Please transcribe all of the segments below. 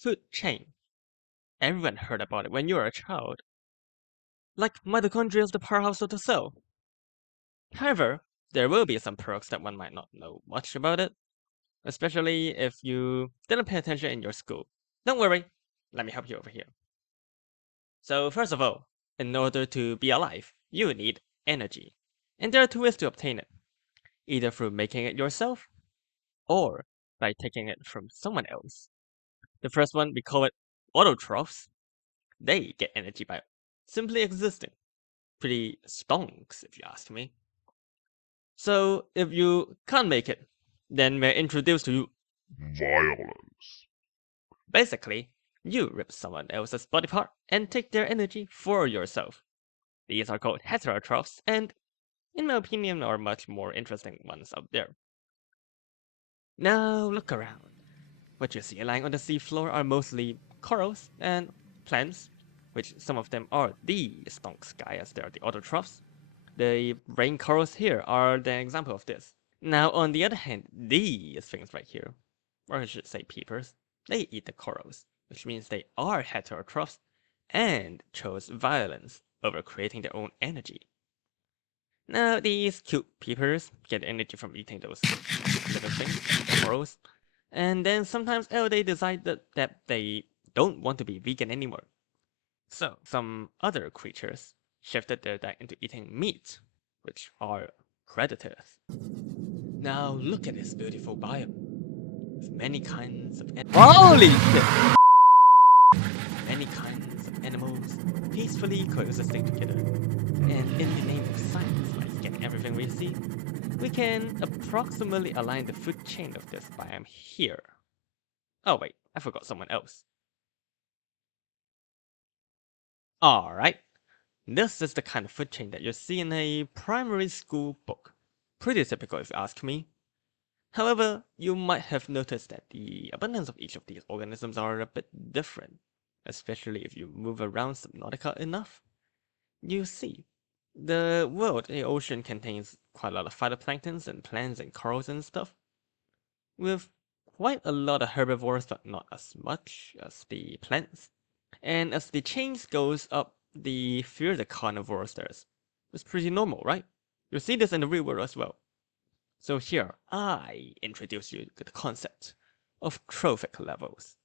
food chain. Everyone heard about it when you were a child. Like mitochondria is the powerhouse of the cell. However, there will be some perks that one might not know much about it, especially if you didn't pay attention in your school. Don't worry, let me help you over here. So first of all, in order to be alive, you need energy. And there are two ways to obtain it, either through making it yourself, or by taking it from someone else. The first one, we call it autotrophs. They get energy by simply existing. Pretty stonks, if you ask me. So, if you can't make it, then we're introduced to Violence. basically, you rip someone else's body part and take their energy for yourself. These are called heterotrophs, and in my opinion, are much more interesting ones out there. Now, look around. What you see lying on the seafloor are mostly corals and plants, which some of them are the stonks guy as they are the autotrophs. The rain corals here are the example of this. Now, on the other hand, these things right here, or I should say peepers, they eat the corals, which means they are heterotrophs and chose violence over creating their own energy. Now, these cute peepers get energy from eating those little things, corals, and then sometimes they decide that they don't want to be vegan anymore. So, some other creatures shifted their diet into eating meat, which are predators. Now, look at this beautiful biome with many kinds of Holy shit! many kinds of animals peacefully coexisting together. And in the name of science, like getting everything we see, we can approximately align the food chain of this biome here. Oh wait, I forgot someone else. Alright, this is the kind of food chain that you see in a primary school book. Pretty typical if you ask me. However, you might have noticed that the abundance of each of these organisms are a bit different, especially if you move around Subnautica enough. You see, the world, the ocean, contains quite a lot of phytoplanktons and plants and corals and stuff, with quite a lot of herbivores, but not as much as the plants. And as the chains goes up, the fewer the carnivores there is. It's pretty normal, right? You see this in the real world as well. So here, I introduce you to the concept of trophic levels.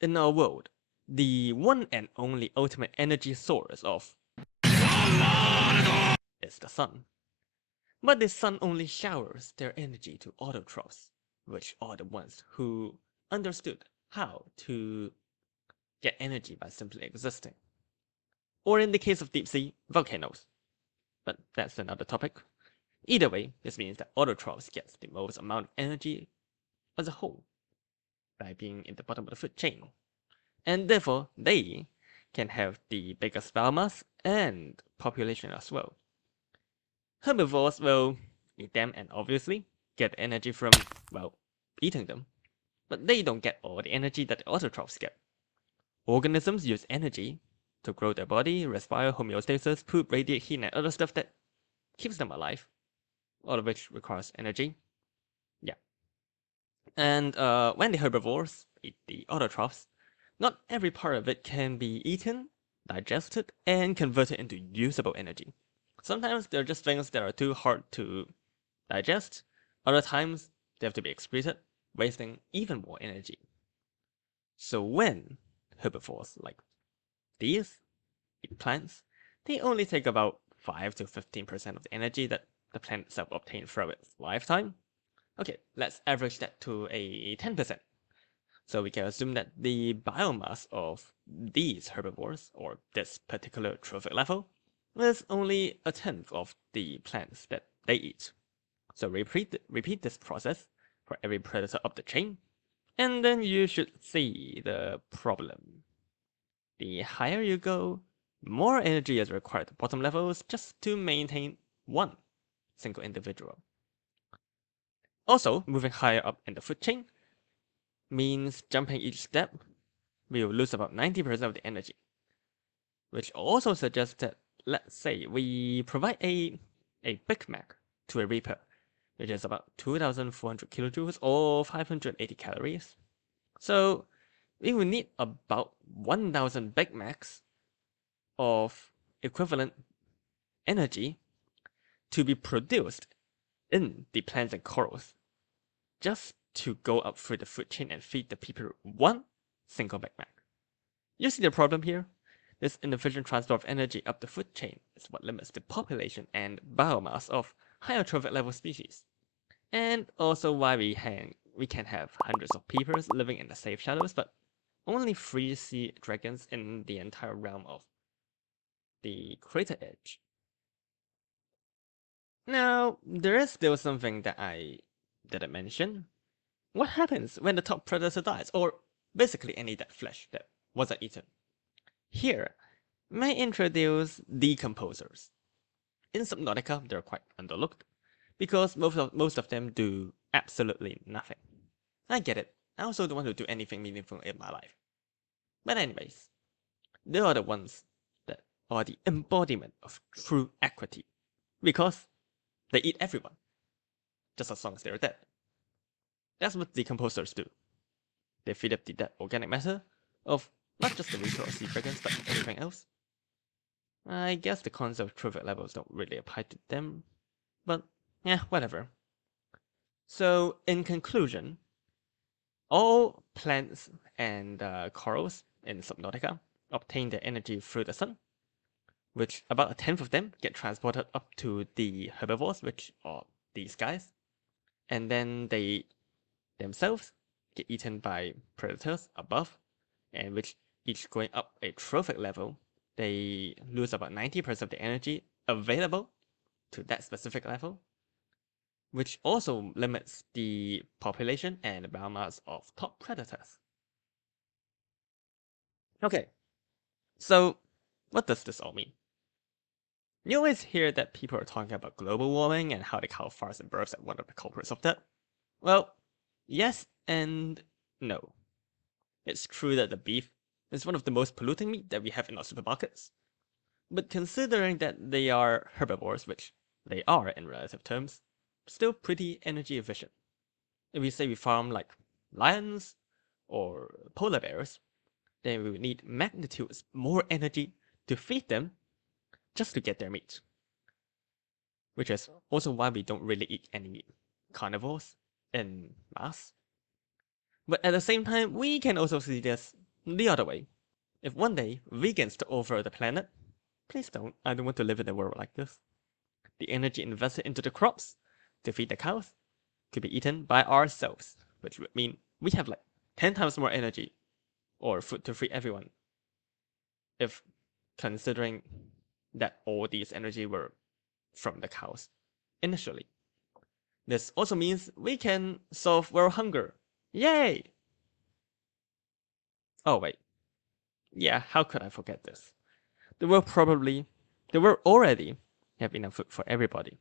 In our world, the one and only ultimate energy source of is the sun. But the sun only showers their energy to autotrophs, which are the ones who understood how to get energy by simply existing. Or in the case of deep sea, volcanoes. But that's another topic. Either way, this means that autotrophs gets the most amount of energy as a whole by being in the bottom of the food chain. And therefore, they can have the biggest biomass and population as well. Herbivores will eat them and obviously get energy from, well, eating them. But they don't get all the energy that the autotrophs get. Organisms use energy to grow their body, respire, homeostasis, poop, radiate heat, and other stuff that keeps them alive. All of which requires energy. Yeah. And when the herbivores eat the autotrophs, not every part of it can be eaten, digested, and converted into usable energy. Sometimes there are just things that are too hard to digest. Other times, they have to be excreted, wasting even more energy. So when herbivores like these eat plants, they only take about 5 to 15% of the energy that the plant itself obtained throughout its lifetime. Okay, let's average that to a 10%. So we can assume that the biomass of these herbivores, or this particular trophic level, is only a tenth of the plants that they eat. So repeat this process for every predator up the chain, and then you should see the problem. The higher you go, more energy is required at bottom levels just to maintain one single individual. Also, moving higher up in the food chain means jumping each step, we will lose about 90% of the energy. Which also suggests that, let's say, we provide a Big Mac to a Reaper, which is about 2,400 kilojoules or 580 calories. So, we will need about 1,000 Big Macs of equivalent energy to be produced in the plants and corals just to go up through the food chain and feed the people one single Big Mac. You see the problem here? This inefficient transfer of energy up the food chain is what limits the population and biomass of higher trophic level species, and also why we can have hundreds of peepers living in the safe shadows, but only 3 sea dragons in the entire realm of the crater edge. Now, there is still something that I didn't mention. What happens when the top predator dies, or basically any dead flesh that wasn't eaten? Here, may introduce decomposers. In Subnautica, they're quite underlooked, because most of them do absolutely nothing. I get it, I also don't want to do anything meaningful in my life. But anyways, they are the ones that are the embodiment of true equity, because they eat everyone, just as long as they're dead. That's what decomposers do. They feed up the dead organic matter of not just the reaper or sea dragons, but everything else. I guess the concept of trophic levels don't really apply to them, but yeah, whatever. So, in conclusion, all plants and corals in Subnautica obtain their energy through the sun, which about a tenth of them get transported up to the herbivores, which are these guys, and then they themselves get eaten by predators above, and which each going up a trophic level, they lose about 90% of the energy available to that specific level, which also limits the population and biomass of top predators. Okay, so what does this all mean? You always hear that people are talking about global warming and how the cow farts and burps are one of the culprits of that. Well, yes and no. It's true that the beef is one of the most polluting meat that we have in our supermarkets. But considering that they are herbivores, which they are in relative terms, still pretty energy efficient. If we say we farm like lions or polar bears, then we would need magnitudes more energy to feed them just to get their meat. Which is also why we don't really eat any carnivores in mass. But at the same time, we can also see this the other way. If one day vegans took over the planet, please don't. I don't want to live in a world like this. The energy invested into the crops to feed the cows could be eaten by ourselves, which would mean we have like 10 times more energy or food to feed everyone. If considering that all these energy were from the cows initially. This also means we can solve world hunger. Yay! Oh wait. Yeah, how could I forget this? The world already have enough food for everybody.